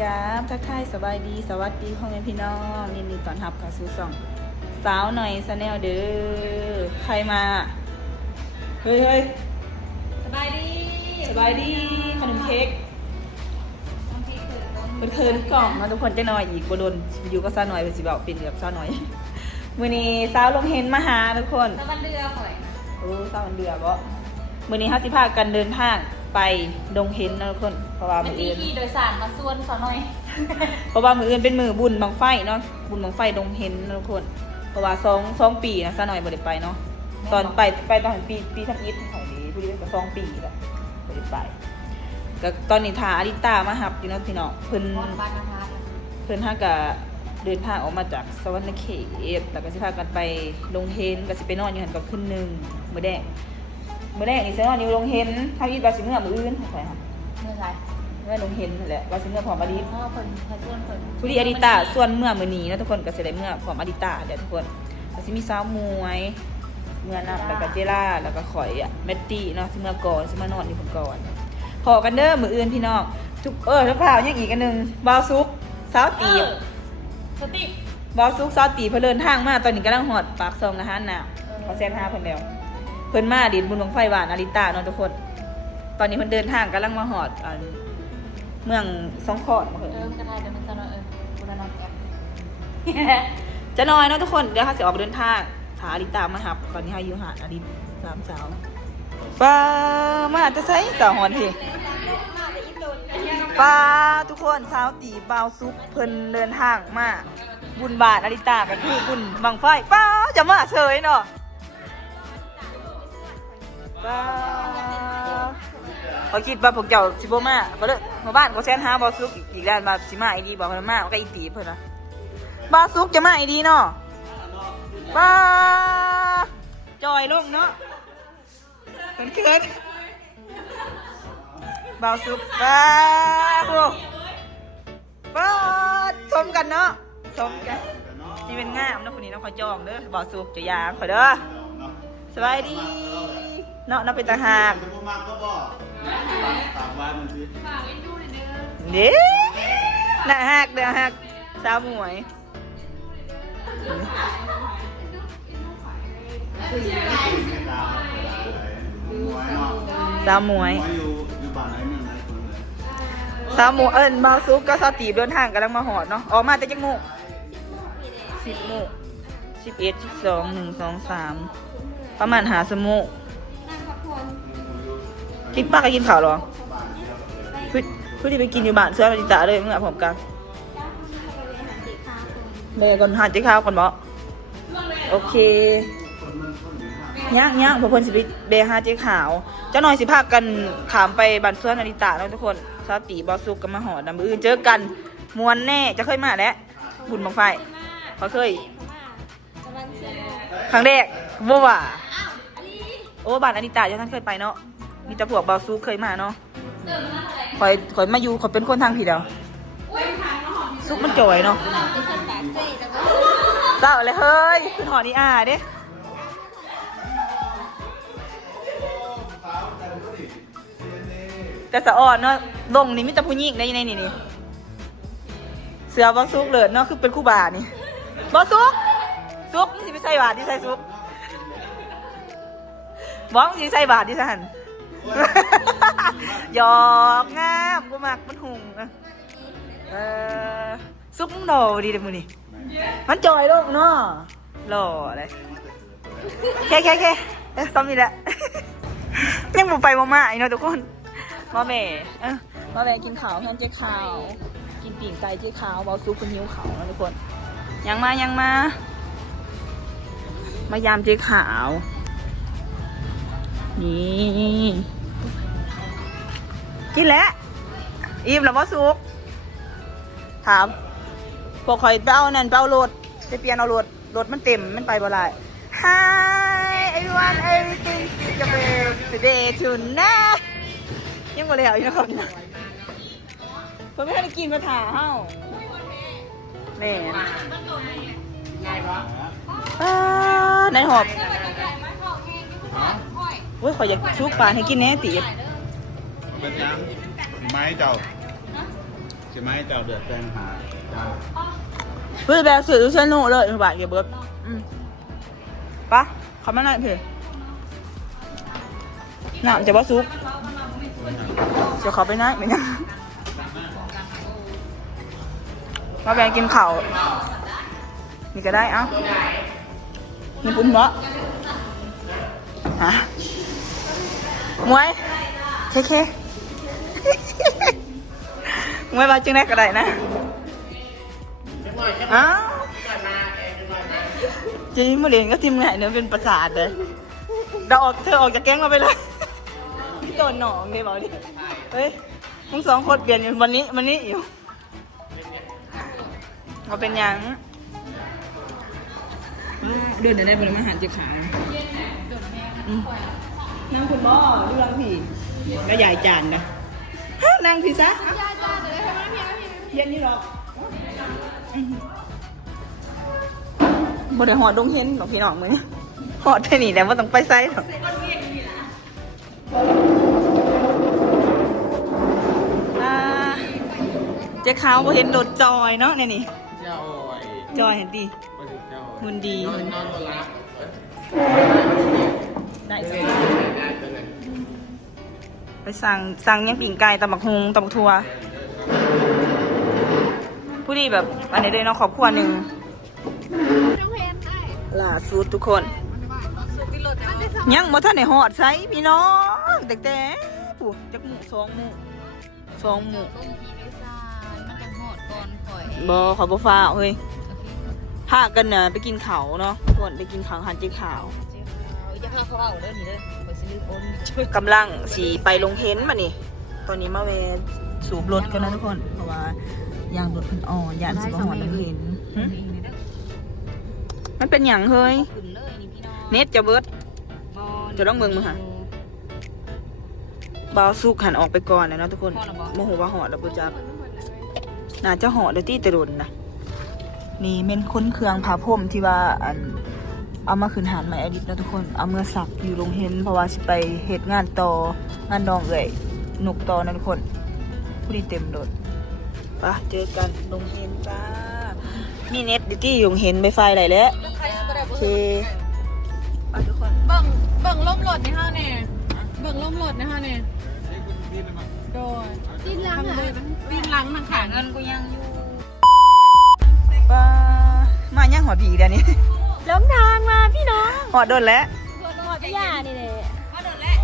ครับทักทายสบายดีสวัสดีพ่อแม่พี่น้องยินดีต้อนรับเข้าสู่ช่องสาวหน่อยชาแนลเด้อใครมาเฮ้ยสบายดีขนมเค้กเคินกล่องมาทุกคนจะหน่อยอีกบโดนอยู่ก็ซาหน่อยเป็นสิเบาเป็นกับซาหน่อยมื้อนี้สาวลงเห็นมาหาทุกคน ตะวันเดือข่อยโอ้สาววันเดือบ่มื้อนี้เฮาสิพากันเดินทางไปดงเห็นนะทุกคนเพราะว่ามื้ออื่นขี่โดยสารมาส่วนซะหน่อย เพราะว่ามื้ออื่นเป็นมื้อบุญบังไฟเนาะบุญบังไฟดงเห็นนะทุกคนเพราะว่า2ปีนะซะหน่อยบ่ได้ไปเนาะตอนไปตอนปีทักอิฐของดีผู้นี้ก็2ปีแล้วบ่ได้ไปก็ตอนนี้ทาอาริตามารับอยู่เนาะพี่น้องเพิ่นฮะก็เดินทางออกมาจากสวรรณเขตแล้วก็สิพากันไปดงเห็นก็สิไปนอนอยู่หั่นก็คืนนึงมื้อแรกนี่สินอนอยู่ดงเห็นทางอีกว่าสิเมื่อมื้ออื่นไปค่ะเมื่อดงเห็นนั่นแหละว่าสิเมื่อพร้อมอดิตเพิ่นส่วนเพิ่นผู้ดีอดิตาส่วนเมื่อมื้อนี้นะทุกคนก็สิได้เมื่อพร้อมอดิตาเดี๋ยวทุกคนก็สิมีสาวมวยเมื่อนะแล้วก็เจล่าแล้วก็ข่อยอ่ะแมตตี้เนาะสิเมื่อก่อนสิมานอนอยู่เพิ่นก่อนพอกันเด้อมื้ออื่นพี่น้องทุกทุกข่าวยังอีกอันนึงบ่าวซุกสาวตีบสติบ่าวซุกสาวตีบเพิ่นเดินทางมาตอนนี้กำลังฮอดปากซองอาหารน่ะเขาแซนหาเพิ่นแล้วเพิ่นมาดินบุญบังไฟหวานอาริตาเนาะทุกคนตอนนี้เพิ่นเดินทางกำลังมาฮอดเมืองสองขอดมาเพิ่นกระทายเดี๋ยวมันจะนอนบุญนอนแอปจะน้อยเนาะทุกคนเดี๋ยวเขาสิออกเดินทางหาอาริตามาหับตอนนี้เฮาอยู่หาดอาริต3สาวป้ามาจะใช้สาวฮอนทีป้าทุกคนสาวตีบ่าวซุกเพิ่นเดินทางมาบุญบาทอาริตาก็คือบุญบังไฟป้าจะมาเฉยเนาะป้าเขาคิดว่าพวกเจ้าสิบ่มาก็เลยมาบ้านเขาแซนหาบ่าวซุกอีกด้านมาสิมาไอดีบอกเพิ่นมาก็อีตีเพิ่นนะบ่าวซุกจะมาไอดีเนาะป้าจอยลงเนาะเขินบ่าวซุกป้าโอ้ป้าชมกันเนาะชมกันที่เป็นงามเนาะคนนี้เนาะขอจองเด้อบ่าวซุกจะยางขอเด้อสบายดีเนาะเป็นตาหากเด้น่าหักเด้อหักสาวหมวยสาวหมวยบ่าวซุกก็สาวตีบเดินทางกำลังมาหอดเนาะออกมาแต่จังโมง10 โมง11 12 1 2 3ประมาณ5 ชั่วโมงกินป้าก็กินข้าวหรอผู้ที่ไปกินอยู่บ้านเสื้อมาดิตาเลยเมื่อผมกันเลยก่อนหาเจ๊ข้าวก่อนบ่โอเคย่างพอเพิ่นสิไปหาเจ๊ขาวเจ้าหน่อยสิพากันขามไปบ้านเสื้อนาริตาเนาะทุกคนสาวตีบ่ซุกกันมาหอดมื้ออื่นเจอกันมวนแน่จะเคยมาแล้วบุญบังไฟเขาเคยครั้งแรกบ่ว่าโอ้บ้านอาริตาเจ้าท่านเคยไปเนาะมีแต่พวกบ่าวซุกเคยมาเนาะข่อยมาอยู่ข่อยเป็นคนทางผิดเอาซุกมันจ่อยเนาะเศร้าเลยเฮ้ยขึ้นหอนี่เด้แต่สะอ่อนเนาะลงนี่มิตรผู้หญิงในนี่เสือบ่ซุกเลิศเนาะคือเป็นคู่บานี่บ่ซุกนี่สิไปใส่บาทที่ใส่ซุกบ้องสิใส่บาทที่สั่นหยอกงามกูมักมันหุงซุกมึงโดดีเดี๋ยวมึงนี่มันจอยลูกเนาะหล่อเลยแค่ซ้ำนี่แหละยังบุไปมาอีกเนาะทุกคนมาแม่กินข้าวเพื่อนเจ๊ขาวกินปีกไก่เจ๊ขาวเบาซุปเป็นหิ้วขาวนะทุกคนยังมายามเจ๊ขาวนี่กินแล้วอิ่มแล้วบ่ซุกถามพวกข่อยเป้านั่นเป้ารถจะเปลี่ยนเอารถมันเต็มมันไปบ่ได้ Hi everyone everything is good today tonight ยังบ่แล้วอยู่นะครับนี่เพิ่นไม่ได้กินมาถ่าเฮาแม่ในหอบเว้ยขออยากชุบปลาให้กินแน่ตีเป็นยังไม้เจ้า ใช่ไหมเจ้าเดือดแตงหาเจ้า เพื่อแบบสื่อสนุกเลยบาทเก็บเบิร์ดปะเขามาหน่อยเพื่อน้ำจะว่าซุปเดี๋ยวเขาไปไหนเหมือนกันมาแบ่งกินข้าวนี่ก็ได้เอ้ามีปุ้นวะฮะมวยเคมวยมาจึงได้ก็ได้นะอ้าวจีมาเรียนก็ทีมไหนเนี่ยเป็นประสาทเลยเธอออกจากแก๊งเราไปเลยพี่ตัวหนองเนี่ยบอกดิเฮ้ยมึงสองคนเปลี่ยนอยู่วันนี้อยู่เขาเป็นยังเดือนได้บริมาหารเจ็บขานั่งคุณบ่ดูรังผีก็ใหญ่จานนะนั่งผีซะเย็นนี่หรอกบ่ได้หอดดงเห็นหรอกพี่น้องมึงหอดแค่นี้แต่ว่าต้องไปไซส์หรอกเจ๊ขาวบ่เห็นโดดจอยเนาะเนี่ยนี่จอยเห็นดีมันดีได้ไปสั่งยังปิ่งไก่ตำบักฮุงตำบักทัวผู้ดีแบบอันนี้เลยเนาะครอบครัวหนึ่งล่าสุดทุกคนยังบ่ทันได้หอดไซพี่น้องแต่ปู่จักหมู่สองหมู่บ่ขอบ่ฟ้าเฮ้ยพากันน่ะไปกินข้าวเนาะก่อนไปกินข้าวหันเจ๊ขาวอย่าพาเขาเอาเด้อนี่เด้อไปซื้ออมกำลังสิไปลงเห็นมานี่ตอนนี้มาแวะสูบรถกันนะทุกคนเพราะว่ายางรถเพิ่นอ่อนยานสิบ่ฮอดลงเห็นมันเป็นหยังเฮ้ยเน็ตจะเบิดจะต้องเบิ่งมึงค่ะบ่าวสุกหันออกไปก่อนนะเนาะทุกคนโมโหว่าหอดแล้วบ่จับน่าจะหอดได้ที่ตะลุนนะนี่เม่นค้นเครื่องผ้าพรมที่ว่าอันเอามาขึ้นหานใหม่อดิตนะทุกคนเอาเมื่อสักอยู่โรงเห็นเพราะว่าสิไปเหตุงานต่องานดองเลยหนุกต่อนะทุกคนผู้ดีเต็มรถปะเจอกันโรงเห็นจ้ามีเน็ตดิที่โรงเห็นไปไฟไหนแล้วโอเคปะทุกคนเบิ่งล่มรถในห้างเนี่ยเบิ่งล่มรถในห้างเนี่ยโดยปีนหลังทางขาเงินกูยังอยู่ปะมาย่างหอดผีเดี๋ยวนี้ ล้มทางมาพี่น้อง หอดโดนแล้ว หอดพี่ยานี่เลย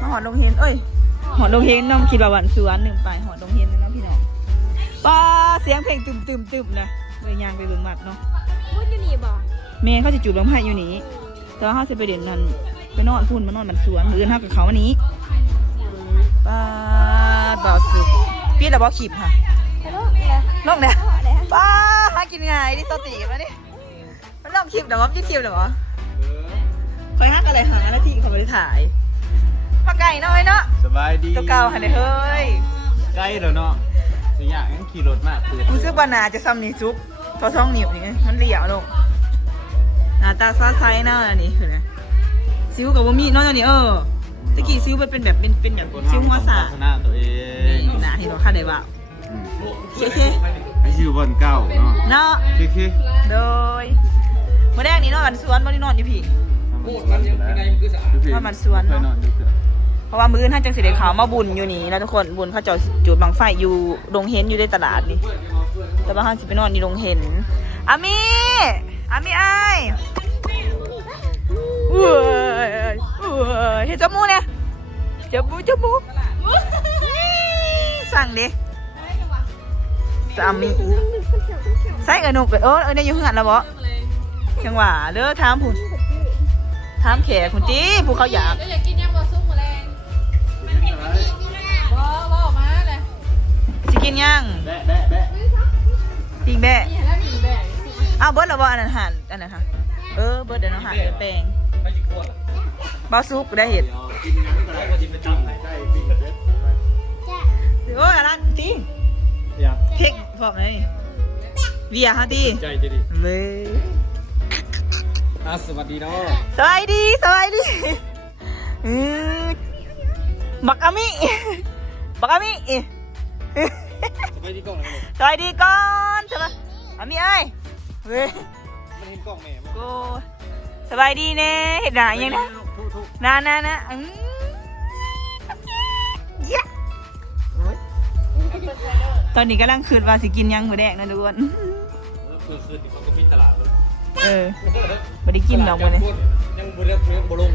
มาหอดดงเฮนเอ้ยหอดดงเฮนน้องคิดว่าวันสวนหนึ่งไปหอดดงเฮนเลยนะพี่น้องป้าเสียงเพลงตึมนะเลยยางไปเบิ่งมัดเนาะพูดอยู่นี่บ่เมย์เขาจะจุดลมไผ่อยู่นี่แต่เขาจะไปเด่นนั่นไปนอนพุ่นมานอนมันสวนหรือเขากับเขาวันนี้ป้าบ่าวสุกพี่แต่บ่ขีบค่ะลงเนี่ยป้าหากินง่ายดิสติมาดิมันลองคลิปแต่ว่าพี่คลิปแต่ว่าคอยฮักอะไรหาหน้าที่เขาไม่ได้ถ่ายปลาไก่น้อยเนาะสบายดีตัวเก่าหันเลยเฮ้ยใกล้แล้วเนาะสิอยากงั้นขี่รถมากคือมึงซื้อบานาจะซ้ำนี่ซุปทอท้องหนีบนี่มันเหลี่ยวลงหน้าตาซาไซหน้านี่คือไงซิ้วกับว่ามีน้อยนี่ตะกี้ซิ้วมันเป็นแบบเป็นแบบซิ้วหัวสาหน้าตัวเองหน้าเห็นว่าข้าได้บ่าวเคไอซิวบอลเก่าเนาะเคโดยเมื่อแรกนี้นอนสวนนอนอยู่พี่นอนสวนเนาะเพราะว่ามื้อท่านจังสิได้ข่าวมาบุญอยู่นี่นะทุกคนบุญเขาเจ้าจุดบังไฟอยู่โรงเห็นอยู่ในตลาดนี่แต่ว่าท่านสิไปนอนในโรงเห็นอามีไอ้เห็นจมูกเนี่ยจมูกสั่งดิสามีใส่หนุกเนี่ยอยู่ข้างหลังแล้วบ่จังหวะเด้อถามผู้ถามแขกคุณจีผู้เขาอยากกินยำบะซุปหมูแรงบ่มาเลยจะกินยังปิงแบะอ้าวเบิร์ดหรอบ่อันนั้นค่ะเบิร์ดเดี๋ยวน้องหาเดี๋ยวแปลงบาซุกได้เห็ดโอ้ยอันนั้นจริงเทคพร้อมเลยเวียฮะตีใจจะดีเว้ยสวัสดีเนาะสวัสดีบักอามิสบาย ไปที่กล้องเลย สวัสดีก่อนใช่ปะอามีเอ้ยเว้ย มันเห็นกล้องแม่มั้ง กูสบายดีเน่เห็นหน้ายังนะ ทุก นะเย้ตอนนี้กำลังคืนว่าสิกินยังมือแดงนะทุกคน คืนที่เขาก็ปิดตลาดแล้ว ไม่ได้กินดอกวันนี้ ยังบ่ได้บ่ลง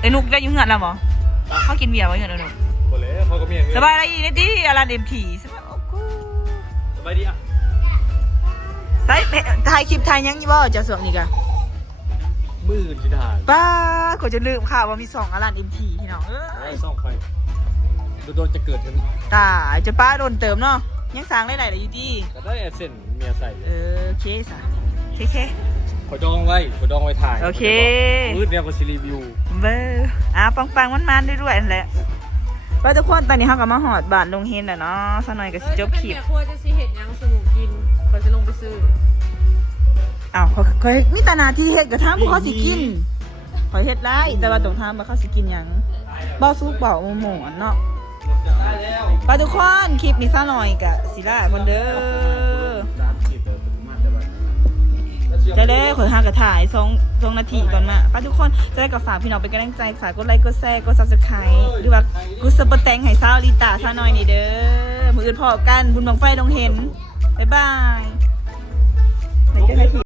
ไอ้นุกจะยุ่งเงินแล้วหรอเขากินเบียร์ไว้เงินแล้วนุก บ่เลยเขาก็มี สบายอะไรอีนี่ดิอารันเอ็มทีสบายโอ้กู สบายดีอ่ะ ใส่ถ่ายคลิปถ่ายยังยี่บ่จะสวมนี่กะ มือจิดา ป้าก็จะลืมข่าวว่ามี2อารันเอ็มทีพี่น้อง ส่องไฟโดนจะเกิดถึง ตายจะป้าโดนเติมเนาะยังสร้างได้หลายอยู่ดี ก็ได้เส้นเมียใส่ เคสะเค ขอดองไว้ถ่าย โอเค มืดเนี่ยก็สิรีวิว เบอร์ปังมันๆด้วยนั่นแหละว่าทุกคนตอนนี้เขาก็มาหอดบ้านลงเฮนแล้วเนาะสักหน่อยก็สิจบคลิป แม่ครัวจะสิเห็ดยังสมุนกินเขาจะลงไปซื้อ อ้าวเขามีตานาที่เฮ็ดกระทำพวกเขาสิกินขอยเฮ็ดได้แต่ว่าต้องทำว่าเขาสิกินหยังเบ้าซุปเบ้าหมูเนาะไปทุกคนคลิปนี้ซะหน่อยกะสิล่าคนเด้อจะได้ขอยหากระถ่าย2นาทีก่อนมาไปทุกคนจะได้กับฝากพี่น้องเป็นกำลังใจฝากกดไลค์กดแชร์กด Subscribe หรือว่ากูสปอร์ตแตงให้ซาวลิตาซะหน่อยนี่เด้อมื้ออื่นพอกันบุญบังไฟดงเห็นบ๊ายบายไหนจะให้